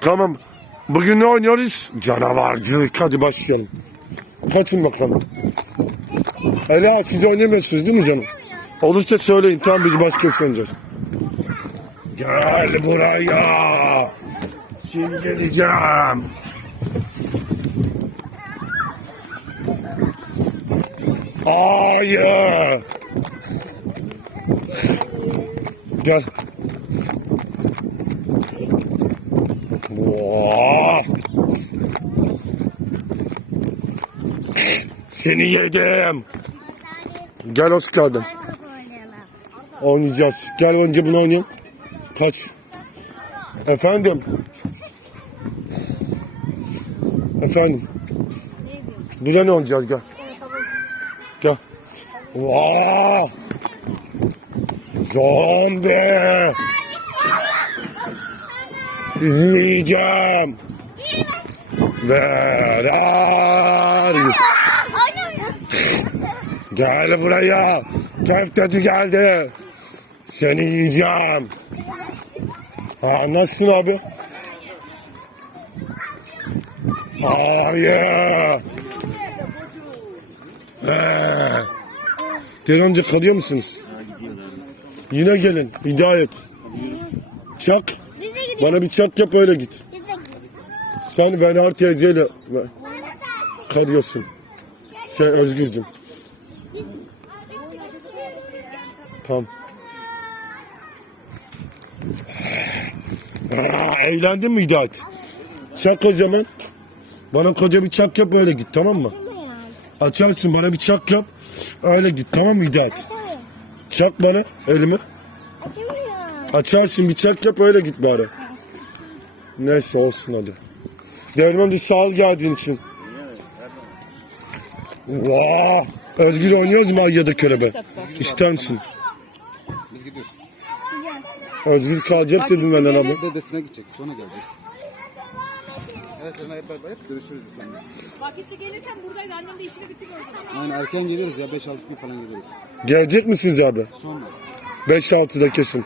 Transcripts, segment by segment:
Tamam. Bugün ne oynuyoruz? Canavarcılık. Hadi başlayalım. Kaçın bakalım. Ela siz oynamıyorsunuz değil mi canım? Olursa söyleyin. Tamam biz başka şey oynayacağız. Gel buraya. Şimdi geleceğim. Hayır. Gel. Vaa! Seni yedim. Gel Oscar'dan. Oynayacağız. Gel önce bunu oynayalım. Kaç. Efendim. Efendim. Burada ne oynayacağız gel. Gel. Vaa! Zombi! Sizi yiyeceğim. Where are you? Gel buraya. Köfteci geldi. Seni yiyeceğim. Ha, nasılsın abi? Hayır. He. Gel önce kalıyor musunuz? Yine gelin. Hidayet. Çak. Bana bir çak yap öyle git. Sen Venar teyzeyle kalıyorsun. Sen Özgürcüm. Tamam. Eğlendin mi Hidayet? Çak o zaman. Bana koca bir çak yap öyle git tamam mı? Açarsın bana bir çak yap. Öyle git tamam mı Hidayet? Çak bana elimi. Açarsın bir çak yap öyle git bari. Neyse olsun hadi. Derman sağ ol geldiğin için. Vaa! Özgür oynuyoruz mu Ayya'da körebe? İster misin? Biz gidiyoruz. Özgür kalacak dedim ben abi. Dedesine gidecek. Sonra gelecek. Evet sonra hep beraber hep görüşürüz biz seninle. Vakitli gelirsen buradaydı. Annem de işini bitiriyor o zaman. Aynen erken geliriz ya 5-6 gün falan geliriz. Gelecek misiniz abi? Sonra. 5-6'da kesin.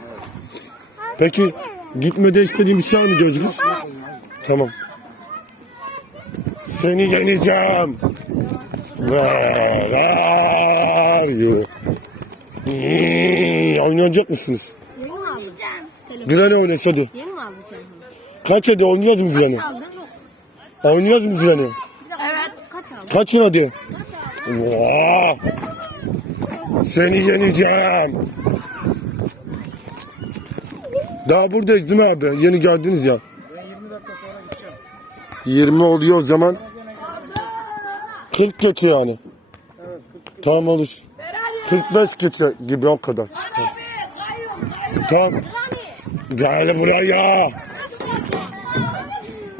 Peki gitmede istediğim bir şey var mı? Tamam. Seni yeneceğim. Where are you? Oynayacak mısınız? Yeni mi aldın? Granny oynayız hadi. Yeni mi aldın telefonu? Kaç hadi oynayacağız mı Granny? Oynayacağız mı Granny? Evet. Kaç aldın? Hadi. Vaa! Seni yeneceğim. Daha buradayız değil mi abi? Yeni geldiniz ya. Ben 20 dakika sonra gideceğim. 20 oluyor o zaman. 40 geçe yani. Tamam olur. 45 geçe gibi o kadar. Tamam. Gel buraya.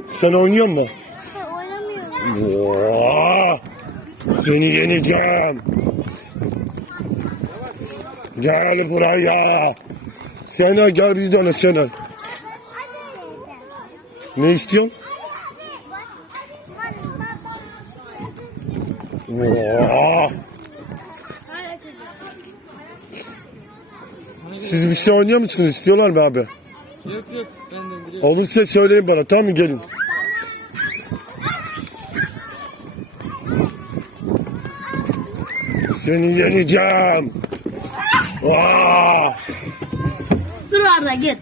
Sen oynuyor musun? Vaa! Seni yeneceğim. Gel buraya. Sena gel biz de ona Sena. Ne istiyorsun? Siz bir şey oynuyor musunuz? İstiyorlar mı abi? Yok yok benden gidiyorum. Olursa söyleyin bana tamam mı gelin. Seni yeneceğim. Vaa! Dur orada git.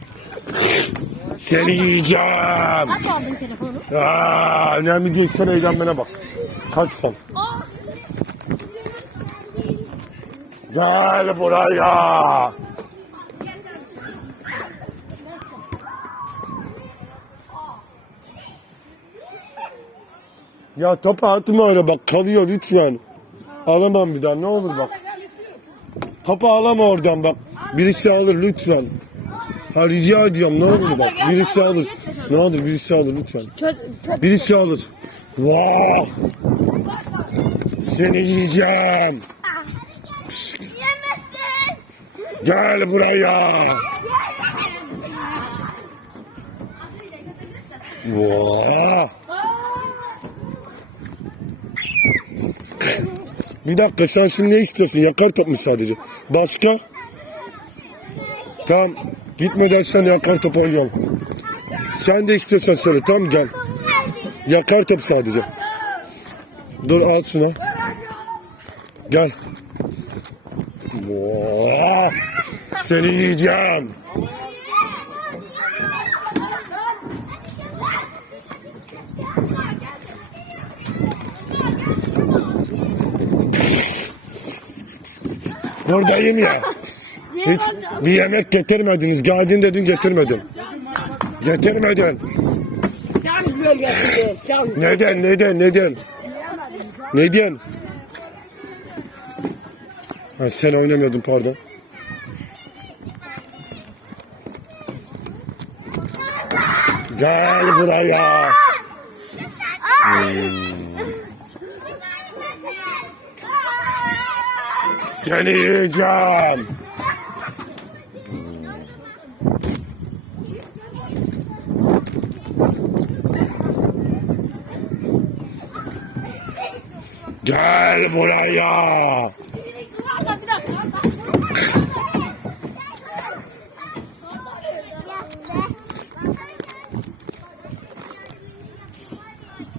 Seni yiyeceğim. Kaç aldın telefonu? Aa, önemli değil sen eğlenmene bak. Kaç sen. Gel buraya. Ya topu atma öyle bak kalıyor lütfen. Alamam bir daha ne olur bak. Topu alama oradan bak. Birisi alır lütfen. Ha rica ediyorum ne olur bak. Birisi alır. Ne olur birisi alır lütfen. Birisi alır. Vaa! Seni yiyeceğim. Gel buraya. Vaa! Bir dakika sen şimdi ne istiyorsun? Yakar top mu sadece? Başka? Tamam. Gitmeden sen yakar top oynayalım. Sen de istiyorsan söyle tamam gel. Yakar top sadece. Dur al şunu. Gel. Oo, Seni yiyeceğim. Buradayım ya. Hiç bir yemek getirmediniz. Geldin dedin getirmedim. Getirmedin. Neden neden neden? Neden? Ha, sen oynamıyordun pardon. Gel buraya. Seni yiyeceğim. Gel buraya.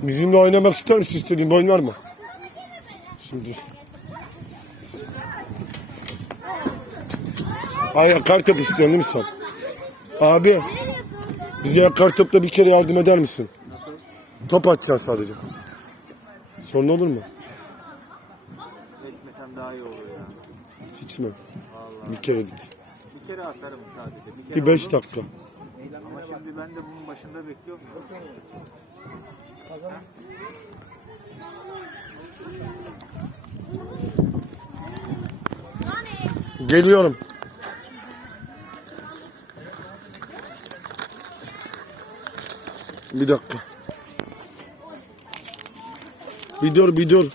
Bizimle oynamak ister misin? İstediğin oyun var mı? Şimdi. Ay yakar top istiyorsun değil mi sen? Abi. Bize yakar topla bir kere yardım eder misin? Top atacaksın sadece. Sorun olur mu? Ekmesem daha iyi olur ya. Hiç mi? Vallahi. Bir keredik. Bir kere atarım sadece. Bir kere Bir beş olur. dakika. Ama şimdi ben de bunun başında bekliyorum. Geliyorum. Bir dakika. Bir dur bir dur.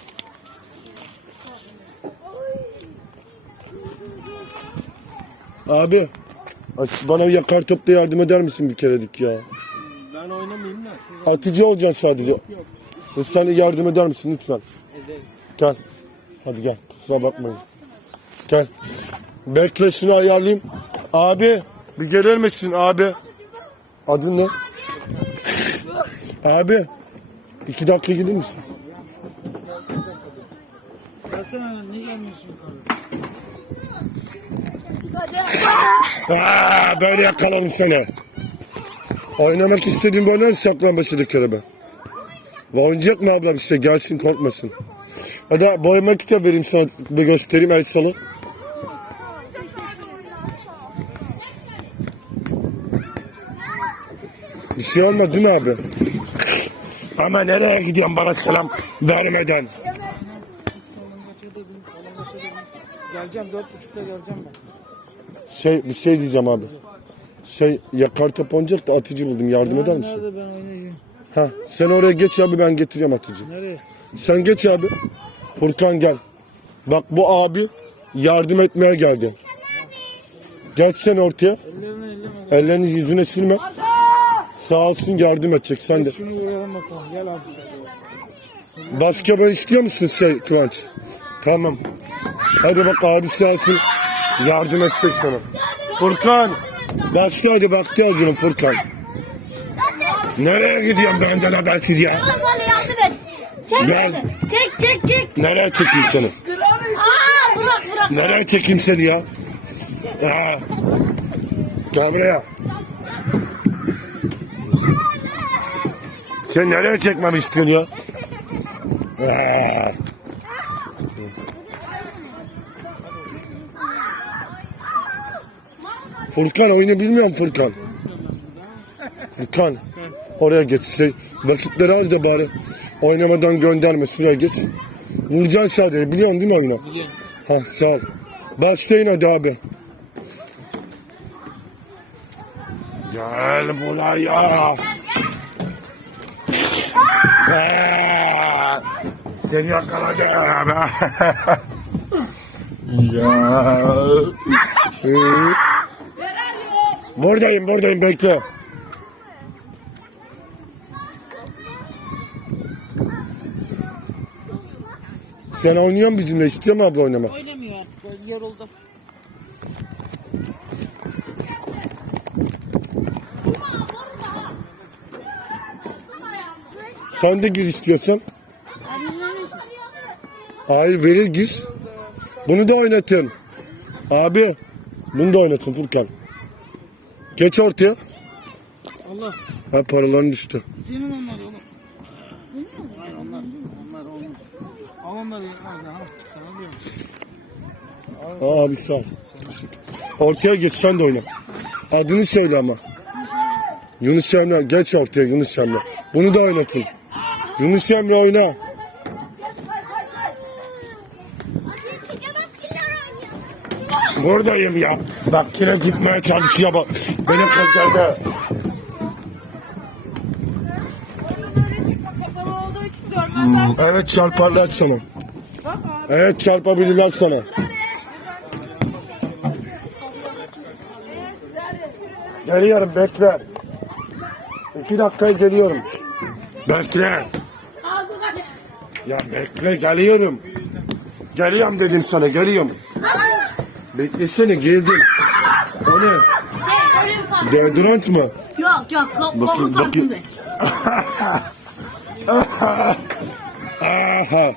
Abi. Bana yakar topla yardım eder misin bir keredik ya? Ben oynamayayım da Atıcı olacaksın sadece. yok. Sen yardım eder misin lütfen? Ederim. Gel. Hadi gel. Kusura bakmayın. Gel. Bekle şunu ayarlayayım. Abi bir gelir misin abi? Adın ne? Abi. iki dakika gider misin? Gelsene niye gelmiyorsun yukarı? Aa, böyle yakalarım seni. Oynamak istediğin böyle saklambaçı körebe. Ve oynayacak mı abla bir şey? Gelsin korkmasın. Ya da boyama kitap vereyim sana bir göstereyim el salı. Bir şey olmadı değil mi abi? Ama nereye gidiyorsun bana selam vermeden? Geleceğim, dört buçukta geleceğim ben. Şey bir şey diyeceğim abi. Şey yakar top oynayacak da atıcı buldum yardım eder misin? Nerede ben oynayayım? Ha sen oraya geç abi ben getireceğim atıcı. Nereye? Sen geç abi. Furkan gel. Bak bu abi yardım etmeye geldi. Geç sen ortaya. Ellerini yüzüne silme. Sağ olsun yardım edecek sen de. Şunu uyaralım bakalım. Gel abi. Basketbol istiyor musun şey Kıvanç? Tamam. Hadi bak abi sağ olsun. Yardım edecek sana. Furkan. Başla hadi vakti hazırım Furkan. Nereye gidiyorsun benden habersiz ya? Bana sana yardım et. Çek beni. Çek çek çek. Nereye çekeyim seni? Aa bırak bırak. Nereye çekeyim seni ya? ya. Gel buraya. Sen nereye çekmemi istiyorsun ya? Ya. Furkan oyunu bilmiyorum Furkan. Furkan. Oraya geç. Şey, vakitleri az da bari oynamadan gönderme. Şuraya geç. Vuracaksın sadece. Biliyorsun değil mi oyunu? Biliyorum. Ha sağ ol. Başlayın hadi abi. Gel buraya. Aa, Seni yakaladım. ya. buradayım buradayım bekle. Sen oynuyor musun bizimle? İstiyor mu abla oynamak? Oynamıyor artık. Yoruldu. Sen de gir istiyorsan. Hayır verir gir. Bunu da oynatın. Abi bunu da oynatın Furkan. Geç ortaya. Allah. Ha paraların düştü. Senin onlar oğlum. Hayır onlar. Onlar oğlum. Al onları yapma. Ha, sana diyorum. Aa abi sağ ol. Ortaya geç sen de oyna. Adını söyle ama. Yunus Emre geç ortaya Yunus Emre. Bunu da oynatın. Yunus Emre oyna. Buradayım ya. Bak yine gitmeye çalışıyor bak. Beni kızdırdı. Kapalı olduğu için görmezler. Evet çarparlar sana. Evet çarpabilirler sana. Geliyorum bekle. İki dakikaya geliyorum. Bekle. Ya bekle geliyorum. Geliyorum dedim sana geliyorum. Beklesene geldim. O ne? Şey, ölüm farkı. Deodorant mı? Yok yok. Ko koku bakayım. farkında. Aha.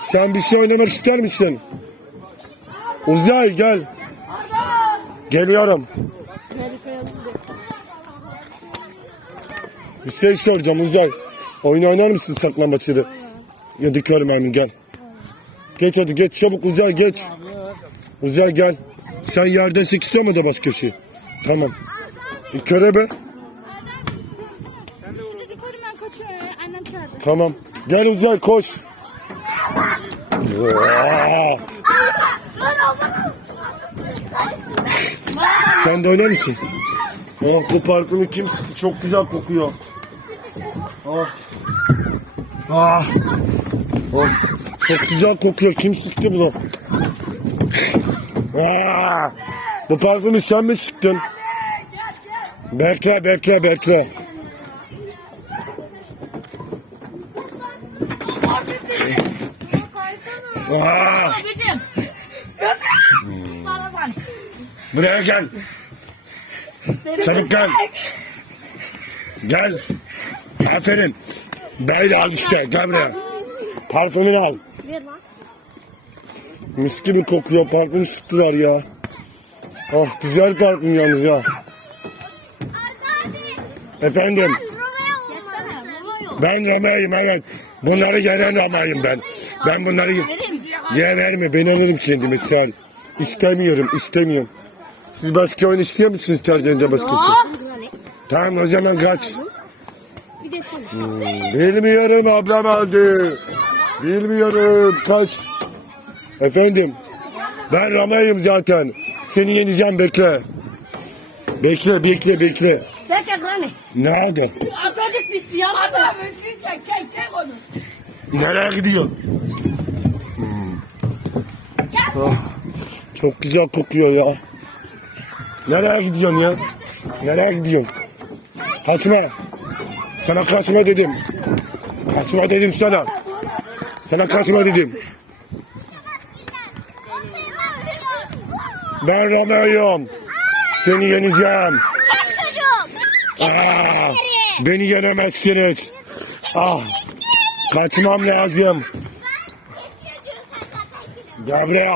Sen bir şey oynamak ister misin? Uzay gel. Geliyorum. Bir şey soracağım Uzay. Oyun oynar mısın saklambaçları? Ya dikkatim hemen gel. Geç hadi geç çabuk Uzay geç. Uzay gel. Sen yerden sekizte mi de başka şey? Tamam. E, körebe. Şimdi yukarı ben kaçıyorum ya. Annem çağırdı. Tamam. Gel Uzay koş. Vaa! Sen de oynar mısın? Oh bu parfümü kim sıktı? Çok güzel kokuyor. Oh. Ah. Oh. Çok güzel kokuyor. Kim sıktı bunu? Bu parfümü sen mi sıktın? Bekle bekle bekle. Araban. Buraya gel. Çabuk gel. Gel. Aferin. Böyle al işte. Gel buraya. Parfümünü al. Ver lan. Mis gibi kokuyor. Parfüm sıktılar ya. Ah güzel parfüm yalnız ya. Efendim. Ben Roma'yım evet. Bunları yenen Roma'yım ben. Ben bunları Vereyim. ye verme. Ben alırım kendimi sen. İstemiyorum istemiyorum. Siz başka oyun istiyor musunuz tercihinde başkası? Tamam o zaman kaç. Sen. Bilmiyorum ablam aldı. Bilmiyorum kaç. Efendim. Ben Rama'yım zaten. Seni yeneceğim bekle. Bekle bekle bekle. Bekle Granny. Ne oldu? Atladık biz ya. Adam üstünü çek çek çek onu. Nereye gidiyorsun? Ah, çok güzel kokuyor ya. Nereye gidiyorsun ya? Nereye gidiyorsun? Kaçma. Sana kaçma dedim. Kaçma dedim sana. Sana kaçma dedim. Ben Romeo'yum. Seni yeneceğim. Aa, beni yenemezsiniz. Ah, kaçmam lazım. Buraya.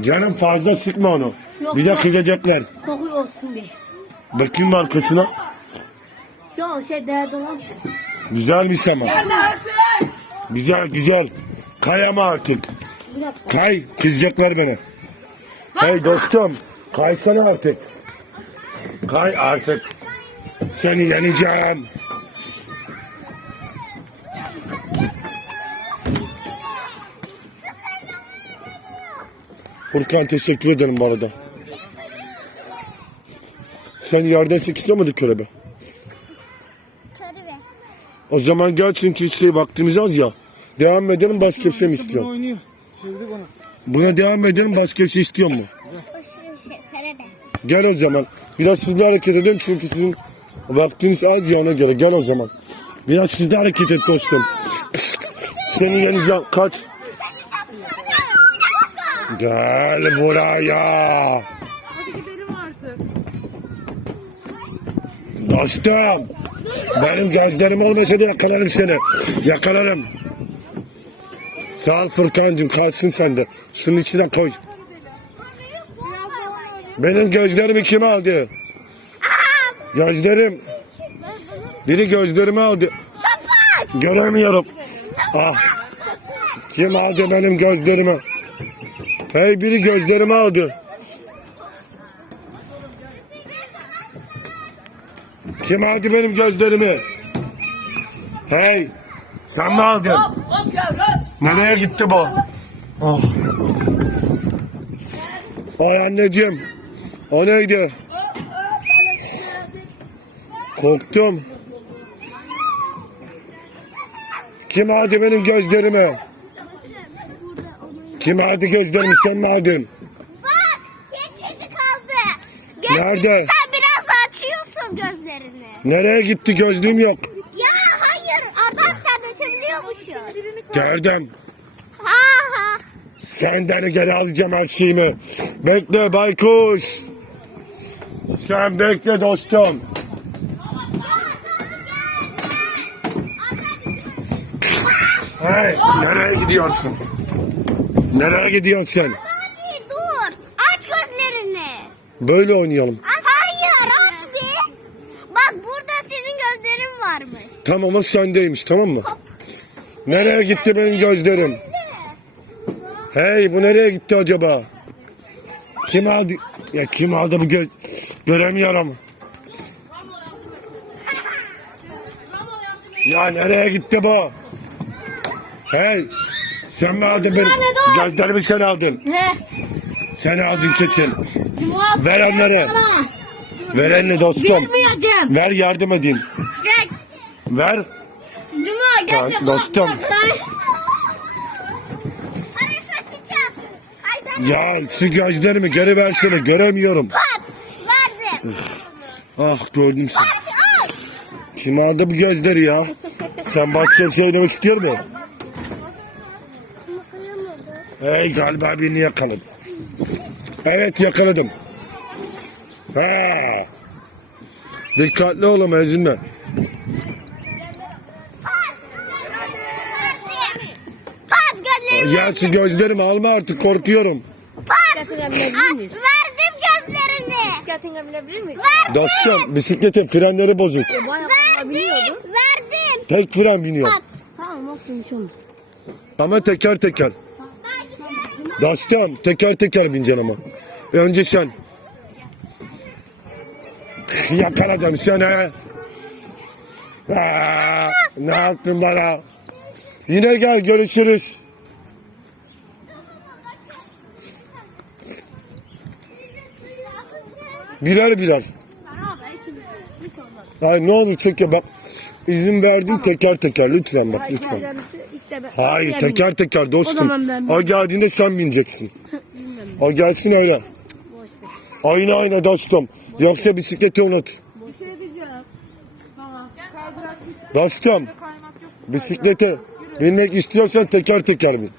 Canım fazla sıkma onu. Yok, Bize kızacaklar. Kokuyor olsun diye. Bakayım arkasına. Yok şey değerli olan. Güzelmiş ama. Güzel güzel. Kay ama artık. Kay. Kızacaklar bana. Hey dostum. Kaysana artık. Kay artık. Seni yeneceğim. Furkan teşekkür ederim bu arada. Sen yerden sekizlemedin körebe. O zaman gel çünkü şey vaktimiz az ya. Devam edelim başka bir şey mi istiyorsun? oynuyor. Sevdi bana. Buna devam edelim başka bir şey istiyor mu? Gel o zaman. Biraz hızlı hareket edin çünkü sizin vaktiniz az ya ona göre. Gel o zaman. Biraz hızlı hareket et dostum. Seni yeneceğim. Kaç. Gel buraya. Hadi gidelim artık. Dostum. Benim gözlerim olmasa da yakalarım seni. Yakalarım. Sağ ol Furkan'cığım kalsın sende. Şunun içine koy. Benim gözlerimi kim aldı? Gözlerim. Biri gözlerimi aldı. Göremiyorum. Ah. Kim aldı benim gözlerimi? Hey biri gözlerimi aldı. Kim aldı benim gözlerimi? Hey. Sen mi aldın? Hop hop yavrum. Nereye gitti bu? Oh. Ay anneciğim. O neydi? Korktum. Kim aldı benim gözlerimi? Kim aldı gözlerimi sen mi aldın? Bak kaldı. Nerede? Sen biraz açıyorsun gözlerini. Nereye gitti gözlüğüm yok. Ya hayır adam sen ha. Senden geri alacağım her şeyimi. Bekle baykuş. Sen bekle dostum. Hey, nereye gidiyorsun? Nereye gidiyorsun? Hadi dur. Aç gözlerini. Böyle oynayalım. Hayır aç bir. Bak burada senin gözlerin varmış. Tamam o sendeymiş tamam mı? Nereye gitti benim gözlerim? Hey bu nereye gitti acaba? Kim aldı? Ya kim aldı bu göz? Göremiyorum. Ya nereye gitti bu? Hey sen mi aldın benim? Gözlerimi sen aldın. Sen aldın kesin. Ver onları. Ver elini dostum. Ver yardım edeyim. Ver. Ya, dostum. Ya şu gözlerimi geri versene göremiyorum. Pat. Verdim. Ah gördüm seni. Kim aldı bu gözleri ya? Sen başka bir şey oynamak istiyor musun? Hey galiba birini yakaladım. Evet yakaladım. Ha. Dikkatli ol ama ezilme. Pat gözlerimi. Ya şu gözlerimi alma artık korkuyorum. Pat. Al, Verdim gözlerini. Dikkatini bilebilir miyim? Verdim. Dostum bisikletin frenleri bozuk. Verdim. Verdim. Tek fren biniyor. Pat. Tamam olsun bir şey olmaz. Ama teker teker. Dostum teker teker bineceksin ama. Önce sen. Yakaladım seni. Aa, ne yaptın bana? Yine gel görüşürüz. Birer birer. Hayır ne olur çeke bak. İzin verdim teker teker lütfen bak lütfen. Hayır teker teker dostum. O geldiğinde sen bineceksin. o gelsin öyle. Aynı aynı dostum. Yoksa bisikleti unut. Şey. Dostum bisiklete binmek istiyorsan teker teker bin.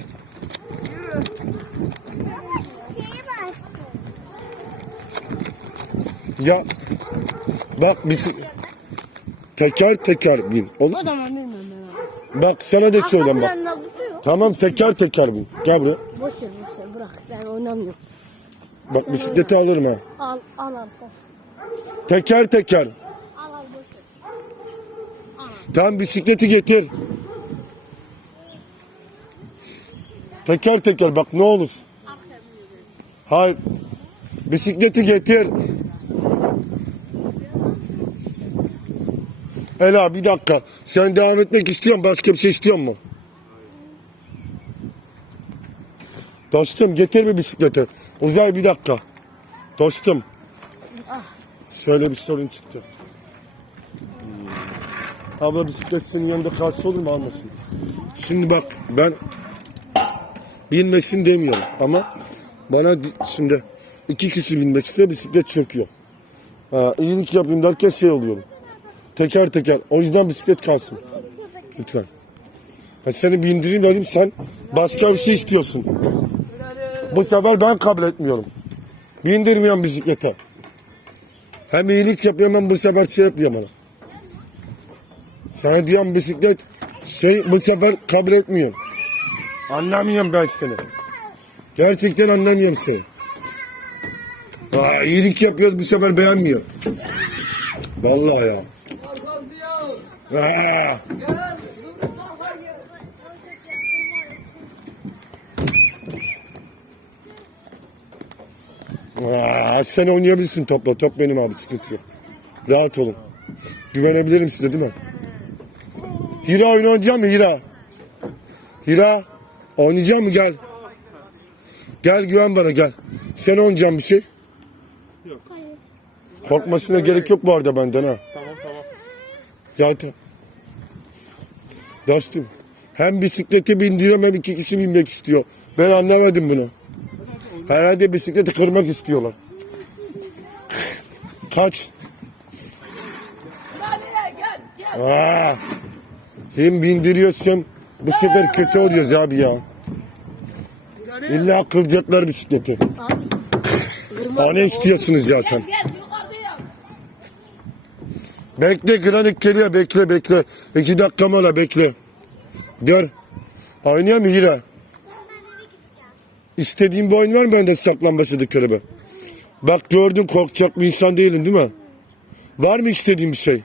Ya bak bisik teker teker bin. Oğlum, O zaman ben. bak sana da söyleyeyim bak. Tamam teker teker bin. Gel buraya. Boş ver boş ver bırak ben oynamıyorum. Bak bisikleti alırım ha. Al al al. Teker teker. Al al boş ver. Tamam bisikleti getir. Teker teker bak ne olur. Hayır. Bisikleti getir. Ela bir dakika. Sen devam etmek istiyorsun. Başka bir şey istiyor mu? Dostum getir bir bisikleti. Uzay bir dakika. Dostum. Şöyle bir sorun çıktı. Abla bisiklet senin yanında kalsa olur mu almasın? Şimdi bak ben binmesin demiyorum ama bana di- şimdi iki kişi binmek istiyor bisiklet çöküyor. Ha, iyilik yapayım derken şey oluyorum. Teker teker. O yüzden bisiklet kalsın. Lütfen. Ha, seni bindireyim dedim sen başka bir şey istiyorsun. Bu sefer ben kabul etmiyorum. Bindirmiyorum bisiklete. Hem iyilik yapıyorum hem bu sefer şey yapıyor bana. Sana diyorum bisiklet şey bu sefer kabul etmiyorum. Anlamıyorum ben seni. Gerçekten anlamıyorum seni. Aa, iyilik yapıyoruz bu sefer beğenmiyor. Vallahi ya. Aa. Sen oynayabilirsin topla. Top benim abi sıkıntı yok. Rahat olun. Güvenebilirim size değil mi? Hira oynayacak mı Hira? Hira oynayacak mı gel. Gel güven bana gel. Sen oynayacaksın bir şey. Yok. Korkmasına gerek yok bu arada benden ha. Zaten. Dostum. Hem bisiklete bindiriyorum hem iki kişi binmek istiyor. Ben anlamadım bunu. Herhalde bisikleti kırmak istiyorlar. Kaç. Hadi gel gel. Aa, hem bindiriyorsun bu sefer kötü oluyoruz abi ya. İlla kıracaklar bisikleti. Onu istiyorsunuz zaten. Gel gel. Bekle Granit geliyor bekle bekle. İki dakika mola bekle. Gör. Oynuyor mu Hira? İstediğin bir oyun var mı bende saklambaçıda körebe? Bak gördün korkacak bir insan değilin değil mi? Var mı istediğin bir şey?